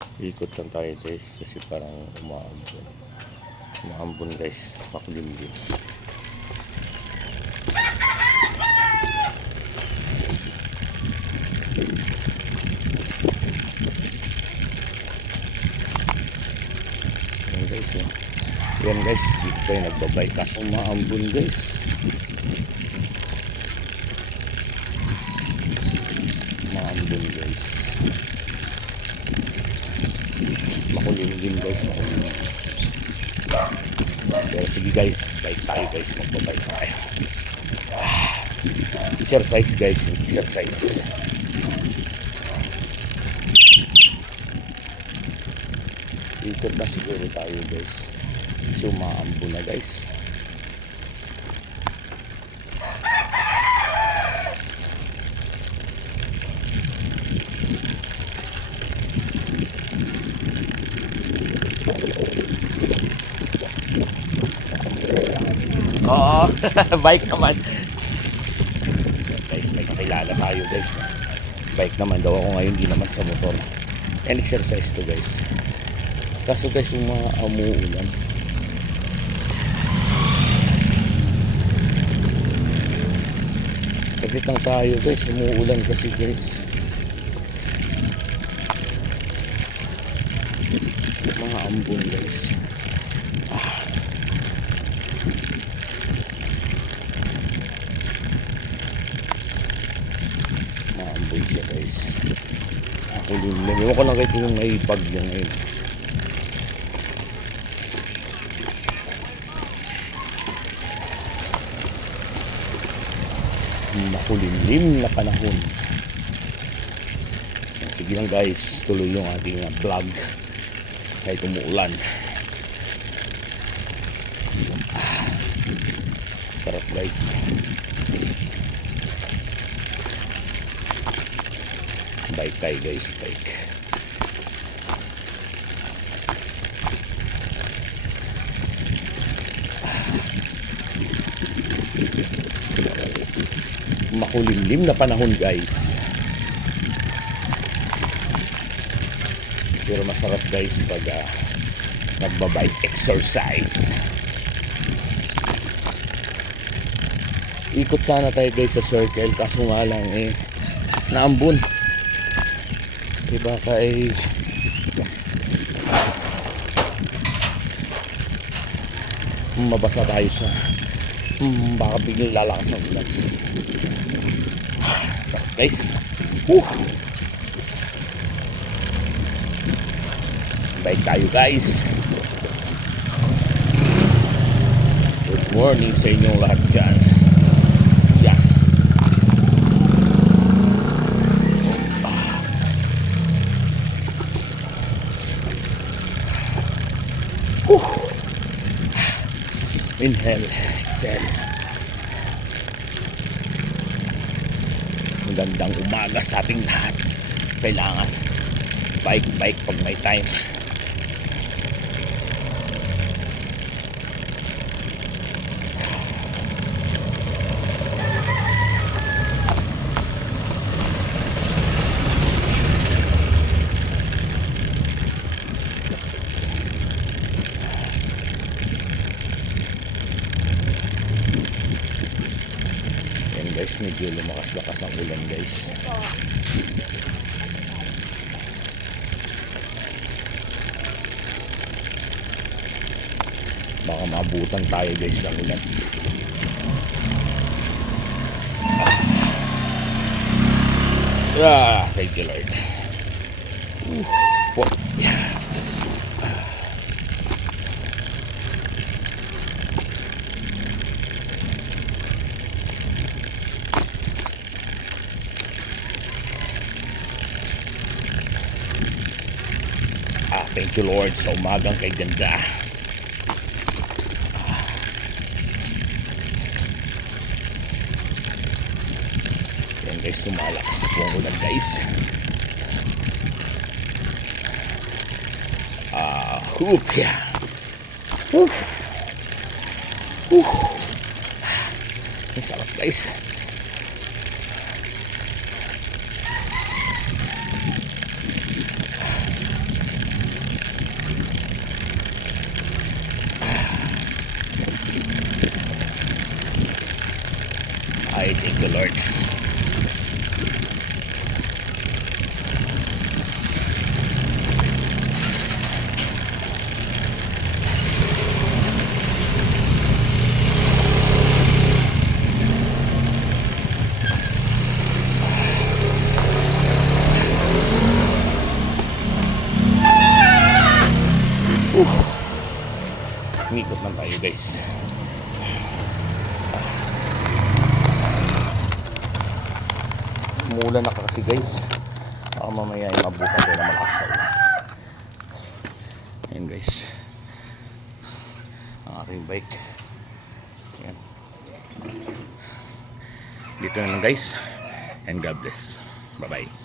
Ikot lang tayo guys kasi parang umaambon guys, makulimlim. Yan guys, yan guys, dito tayo nagbabay kaso umaambon guys. Umaambon guys, makulimlim guys, makulimlim. Pero sige guys, bike tayo guys, magbabike tayo. Exercise guys, exercise. Ikot na siguro tayo guys, kasi umaambo na guys. Oo, bike naman guys, may kakilala tayo guys. Bike naman daw ako ngayon, di naman sa motor. And exercise to guys. Kaso guys, yung mga umuulan, kapit lang tayo guys, umuulan kasi guys. Mga ambon guys. Maambon siya guys. Ako limlim. Ewan ko lang kayo kung may bag niya ngayon. Makulimlim na panahon. Sige lang guys, tuloy yung ating vlog kahit umuulan. Sarap guys. Bike tayo guys, bike. Makulimlim na panahon guys. Pero masarap guys pag nagbabike exercise. Ikot sana tayo guys sa circle, kaso nga lang naambon. Diba kay mabasa tayo sa baka biglang lalakas ang ulan. So guys, bike tayo guys. Good morning sa inyong lahat dyan. Yeah. Inhale, exhale. Magandang umaga sa ating lahat. Kailangan bike pag may time. Guys, medyo lumakas-lakas ang ulan guys. Baka maabutan tayo guys ng ulan. Thank you Lord. Yeah. Thank you Lord sa umagang kay ganda. Yan guys, lumalakas na po ang ulan guys. Yeah. Ang sarap guys. Ay, thank you Lord. Umikot lang tayo guys. Umulan na kasi guys. Baka mamaya ay mabutan tayo na malakas sa ulan. Ayan guys, ang aking bike. Ayan. Dito na lang guys, and God bless. Bye bye.